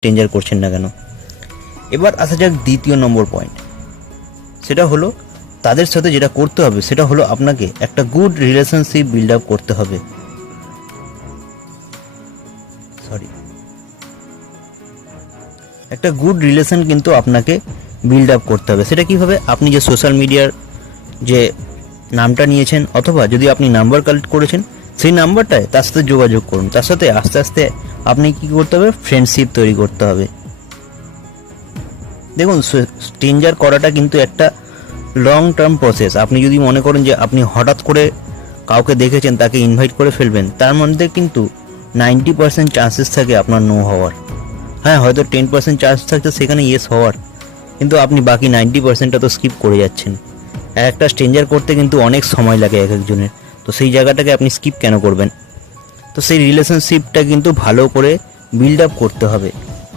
Stranger করছেন না কেন। এবার আসা যাক দ্বিতীয় নম্বর পয়েন্ট, সেটা হলো তাদের সাথে যেটা করতে হবে সেটা হলো আপনাকে একটা গুড রিলেশনশিপ বিল্ড আপ করতে হবে। একটা গুড রিলেশন কিন্তু আপনাকে বিল্ড আপ করতে হবে। সেটা কীভাবে? আপনি যে সোশ্যাল মিডিয়ার যে নামটা নিয়েছেন অথবা যদি আপনি নাম্বার কালেক্ট করেছেন সেই নাম্বারটায় তার সাথে যোগাযোগ করুন। তার সাথে আস্তে আস্তে আপনি কি করতে হবে? ফ্রেন্ডশিপ তৈরি করতে হবে। দেখুন, স্ট্রেঞ্জার করাটা কিন্তু একটা লং টার্ম প্রসেস। আপনি যদি মনে করেন যে আপনি হঠাৎ করে কাউকে দেখেছেন তাকে ইনভাইট করে ফেলবেন, তার মধ্যে কিন্তু 90% চান্সেস থাকে আপনার নো হওয়ার। হ্যাঁ, হয়তো 10% চান্স থাকছে সেখানে ইয়েস হওয়ার, কিন্তু আপনি বাকি 90%টা তো স্কিপ করে যাচ্ছেন। একটা স্ট্রেঞ্জার করতে কিন্তু অনেক সময় লাগে এক একজনের, তো সেই জায়গাটাকে আপনি স্কিপ কেন করবেন? তো সেই রিলেশনশিপটা কিন্তু ভালো করে বিল্ড আপ করতে হবে।